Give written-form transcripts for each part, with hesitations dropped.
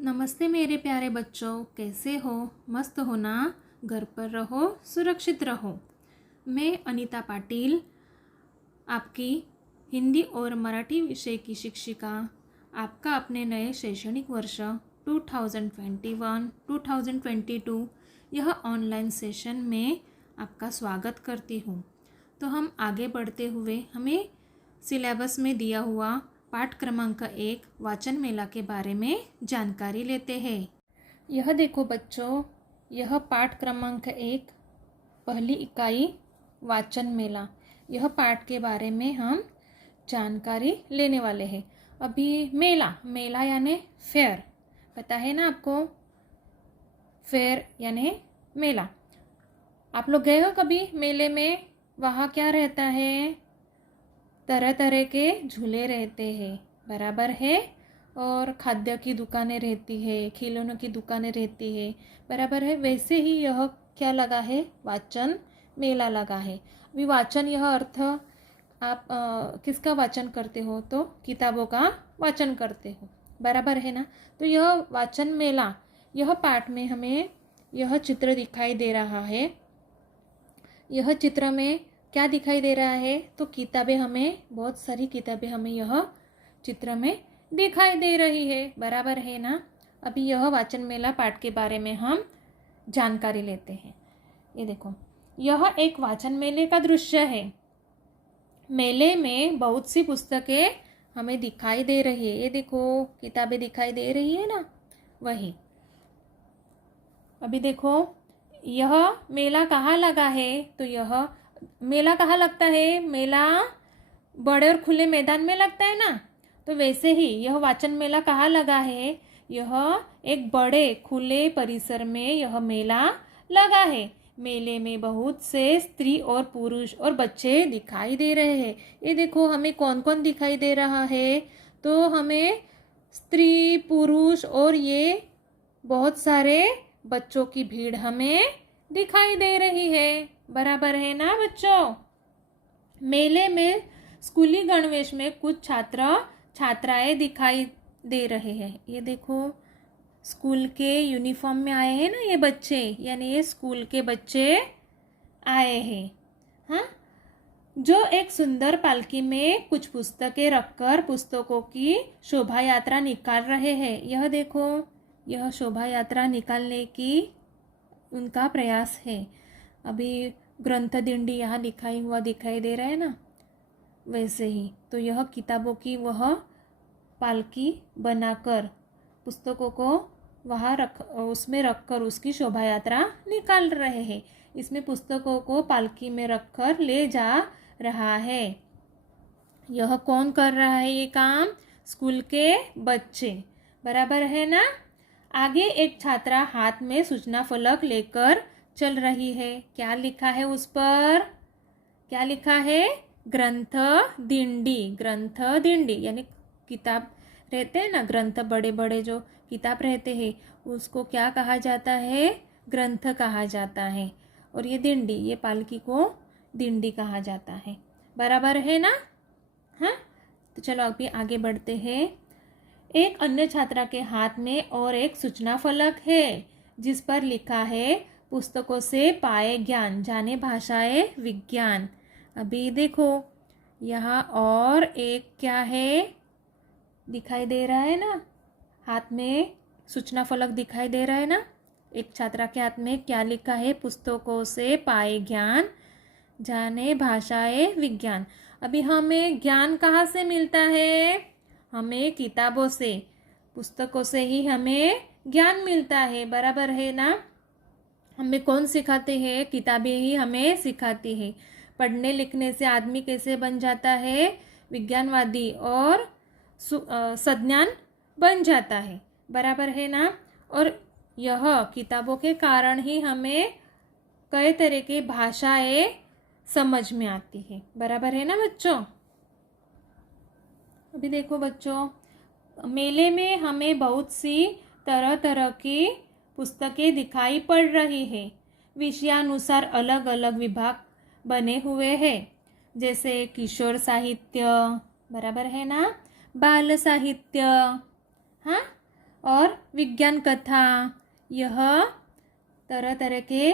नमस्ते मेरे प्यारे बच्चों, कैसे हो? मस्त हो ना? घर पर रहो, सुरक्षित रहो। मैं अनीता पाटिल, आपकी हिंदी और मराठी विषय की शिक्षिका, आपका अपने नए शैक्षणिक वर्ष 2021-2022 यह ऑनलाइन सेशन में आपका स्वागत करती हूँ। तो हम आगे बढ़ते हुए हमें सिलेबस में दिया हुआ पाठ क्रमांक 1 वाचन मेला के बारे में जानकारी लेते हैं। यह देखो बच्चों, यह पाठ क्रमांक 1 पहली इकाई वाचन मेला, यह पाठ के बारे में हम जानकारी लेने वाले हैं। अभी मेला यानी फेयर, पता है ना आपको? फेयर यानी मेला। आप लोग गए हो कभी मेले में? वहाँ क्या रहता है? तरह तरह के झूले रहते हैं, बराबर है। और खाद्य की दुकानें रहती है, खिलौनों की दुकानें रहती है, बराबर है। वैसे ही यह क्या लगा है? वाचन मेला लगा है। अभी वाचन यह अर्थ आप किसका वाचन करते हो? तो किताबों का वाचन करते हो, बराबर है ना। तो यह वाचन मेला, यह पाठ में हमें यह चित्र दिखाई दे रहा है। यह चित्र में क्या दिखाई दे रहा है? तो किताबें, हमें बहुत सारी किताबें हमें यह चित्र में दिखाई दे रही है, बराबर है ना। अभी यह वाचन मेला पाठ के बारे में हम जानकारी लेते हैं। ये देखो, यह एक वाचन मेले का दृश्य है। मेले में बहुत सी पुस्तकें हमें दिखाई दे रही है। ये देखो, किताबें दिखाई दे रही है ना, वही। अभी देखो, यह मेला कहाँ लगा है? तो यह मेला कहाँ लगता है? मेला बड़े और खुले मैदान में लगता है ना। तो वैसे ही यह वाचन मेला कहाँ लगा है? यह एक बड़े खुले परिसर में यह मेला लगा है। मेले में बहुत से स्त्री और पुरुष और बच्चे दिखाई दे रहे हैं। ये देखो, हमें कौन कौन दिखाई दे रहा है? तो हमें स्त्री, पुरुष और ये बहुत सारे बच्चों की भीड़ हमें दिखाई दे रही है, बराबर है ना बच्चों। मेले में स्कूली गणवेश में कुछ छात्र छात्राएं दिखाई दे रहे हैं। ये देखो, स्कूल के यूनिफॉर्म में आए हैं ना ये बच्चे, यानी ये स्कूल के बच्चे आए हैं। हाँ, जो एक सुंदर पालकी में कुछ पुस्तकें रखकर पुस्तकों की शोभा यात्रा निकाल रहे हैं। यह देखो, यह शोभा यात्रा निकालने की उनका प्रयास है। अभी ग्रंथ दिंडी यहाँ लिखाई हुआ दिखाई दे रहा है ना, वैसे ही। तो यह किताबों की वह पालकी बनाकर पुस्तकों को वहाँ उसमें रखकर उसकी शोभा यात्रा निकाल रहे हैं। इसमें पुस्तकों को पालकी में रखकर ले जा रहा है। यह कौन कर रहा है ये काम? स्कूल के बच्चे, बराबर है ना। आगे एक छात्रा हाथ में सूचना फलक लेकर चल रही है। क्या लिखा है उस पर? क्या लिखा है? ग्रंथ दिंडी। ग्रंथ दिंडी यानी किताब रहते हैं ना, ग्रंथ बड़े बड़े जो किताब रहते हैं, उसको क्या कहा जाता है? ग्रंथ कहा जाता है। और ये दिंडी, ये पालकी को दिंडी कहा जाता है, बराबर है ना। हाँ, तो चलो अभी आगे बढ़ते हैं। एक अन्य छात्रा के हाथ में और एक सूचना फलक है, जिस पर लिखा है पुस्तकों से पाए ज्ञान, जाने भाषाएं विज्ञान। अभी देखो, यहाँ और एक क्या है दिखाई दे रहा है ना, हाथ में सूचना फलक दिखाई दे रहा है ना। एक छात्रा के हाथ में क्या लिखा है? पुस्तकों से पाए ज्ञान, जाने भाषाएं विज्ञान। अभी हमें ज्ञान कहाँ से मिलता है? हमें किताबों से, पुस्तकों से ही हमें ज्ञान मिलता है, बराबर है ना। हमें कौन सिखाते हैं? किताबें ही हमें सिखाती है। पढ़ने लिखने से आदमी कैसे बन जाता है? विज्ञानवादी और सज्ञान बन जाता है, बराबर है ना। और यह किताबों के कारण ही हमें कई तरह की भाषाएं समझ में आती है, बराबर है ना बच्चों। अभी देखो बच्चों, मेले में हमें बहुत सी तरह तरह की पुस्तकें दिखाई पड़ रही है। विषयानुसार अलग अलग विभाग बने हुए हैं, जैसे किशोर साहित्य, बराबर है ना, बाल साहित्य, हाँ, और विज्ञान कथा। यह तरह तरह के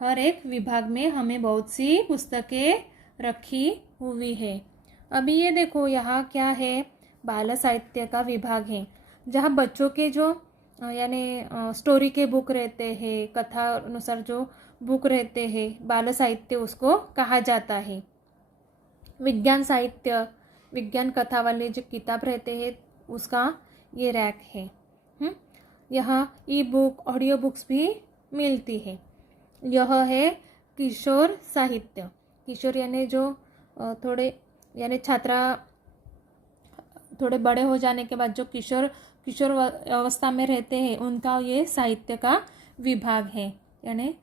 हर एक विभाग में हमें बहुत सी पुस्तकें रखी हुई है। अभी ये देखो यहाँ क्या है, बाल साहित्य का विभाग है, जहाँ बच्चों के जो यानी स्टोरी के बुक रहते हैं, कथा अनुसार जो बुक रहते हैं, बाल साहित्य उसको कहा जाता है। विज्ञान साहित्य, विज्ञान कथा वाले जो किताब रहते हैं उसका ये रैक है। यहाँ ई बुक, ऑडियो बुक्स भी मिलती है। यह है किशोर साहित्य। किशोर यानी जो थोड़े यानी छात्रा थोड़े बड़े हो जाने के बाद जो किशोर अवस्था में रहते हैं उनका ये साहित्य का विभाग है। यानी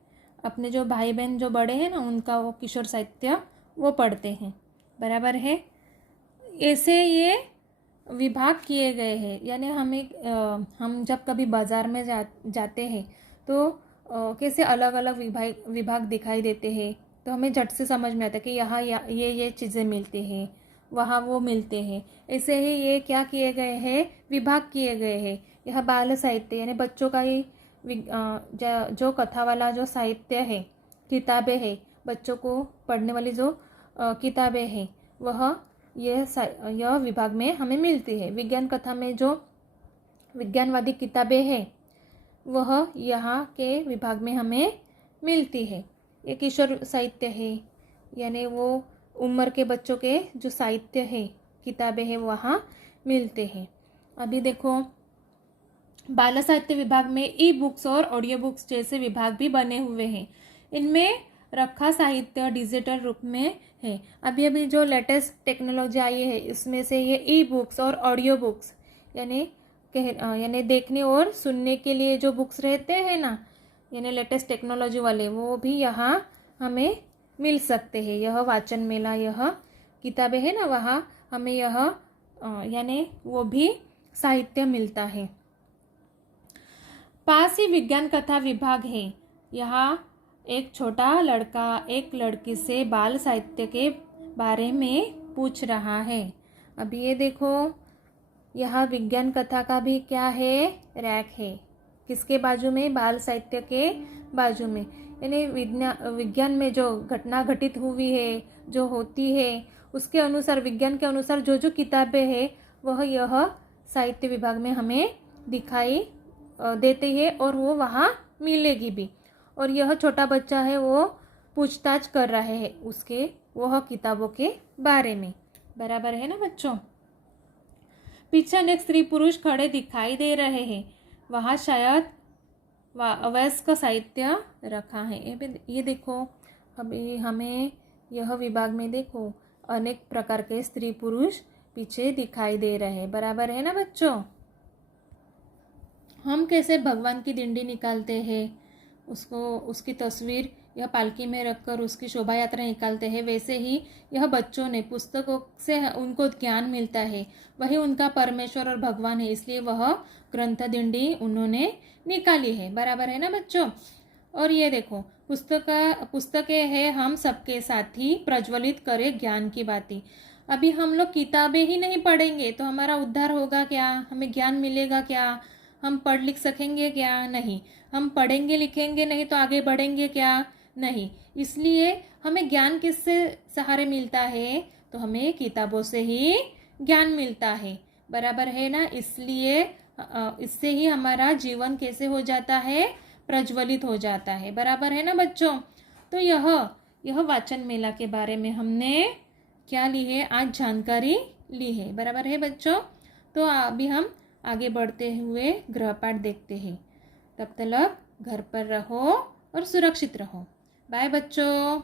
अपने जो भाई बहन जो बड़े हैं ना उनका वो किशोर साहित्य वो पढ़ते हैं। बराबर है। ऐसे ये विभाग किए गए हैं। यानी हम जब कभी बाज़ार में जाते हैं तो कैसे अलग अलग विभाग दिखाई देते हैं, तो हमें झट से समझ में आता है कि यहाँ ये चीज़ें मिलती हैं, वहाँ वो मिलते हैं। ऐसे ही ये क्या किए गए हैं, विभाग किए गए हैं। यह बाल साहित्य यानी बच्चों का ही जो कथा वाला जो साहित्य है, किताबें हैं, बच्चों को पढ़ने वाली जो किताबें हैं वह यह विभाग में हमें मिलती है। विज्ञान कथा में जो विज्ञानवादी किताबें हैं वह यहाँ के विभाग में हमें मिलती है। ये किशोर साहित्य है, यानी वो उम्र के बच्चों के जो साहित्य है, किताबें हैं वहाँ मिलते हैं। अभी देखो बाल साहित्य विभाग में ई बुक्स और ऑडियो बुक्स जैसे विभाग भी बने हुए हैं। इनमें रखा साहित्य डिजिटल रूप में है। अभी जो लेटेस्ट टेक्नोलॉजी आई है इसमें से ये ई बुक्स और ऑडियो बुक्स यानी देखने और सुनने के लिए जो बुक्स रहते हैं ना, यानी लेटेस्ट टेक्नोलॉजी वाले, वो भी यहाँ हमें मिल सकते हैं। यह वाचन मेला, यह किताबें है ना, वहाँ हमें यह यानी वो भी साहित्य मिलता है। पास ही विज्ञान कथा विभाग है। यहाँ एक छोटा लड़का एक लड़की से बाल साहित्य के बारे में पूछ रहा है। अभी ये देखो यहाँ विज्ञान कथा का भी क्या है, रैक है। किसके बाजू में, बाल साहित्य के बाजू में। यानी विज्ञान में जो घटना घटित हुई है, जो होती है, उसके अनुसार, विज्ञान के अनुसार जो जो किताबें हैं वह यह साहित्य विभाग में हमें दिखाई देती है और वो वहाँ मिलेगी भी। और यह छोटा बच्चा है वो पूछताछ कर रहा है उसके वह किताबों के बारे में। बराबर है ना बच्चों। पीछे अनेक स्त्री पुरुष खड़े दिखाई दे रहे हैं। वहाँ शायद वयस्क साहित्य रखा है। ये देखो, अभी हमें यह विभाग में देखो अनेक प्रकार के स्त्री पुरुष पीछे दिखाई दे रहे हैं। बराबर है ना बच्चों। हम कैसे भगवान की डिंडी निकालते हैं, उसकी तस्वीर यह पालकी में रखकर उसकी शोभा यात्रा निकालते हैं, वैसे ही यह बच्चों ने पुस्तकों से उनको ज्ञान मिलता है, वही उनका परमेश्वर और भगवान है, इसलिए वह ग्रंथ डिंडी उन्होंने निकाली है। बराबर है ना बच्चों। और ये देखो पुस्तकें हैं हम सबके साथी, प्रज्वलित करे ज्ञान की बाती। अभी हम लोग किताबें ही नहीं पढ़ेंगे तो हमारा उद्धार होगा क्या, हमें ज्ञान मिलेगा क्या, हम पढ़ लिख सकेंगे क्या, नहीं। हम पढ़ेंगे लिखेंगे नहीं तो आगे बढ़ेंगे क्या, नहीं। इसलिए हमें ज्ञान किससे सहारे मिलता है, तो हमें किताबों से ही ज्ञान मिलता है। बराबर है ना। इसलिए इससे ही हमारा जीवन कैसे हो जाता है, प्रज्वलित हो जाता है। बराबर है ना बच्चों। तो यह वाचन मेला के बारे में हमने क्या ली है, आज जानकारी ली है। बराबर है बच्चों। तो अभी हम आगे बढ़ते हुए गृहपाठ देखते हैं। तब तक घर पर रहो और सुरक्षित रहो। बाय बच्चों।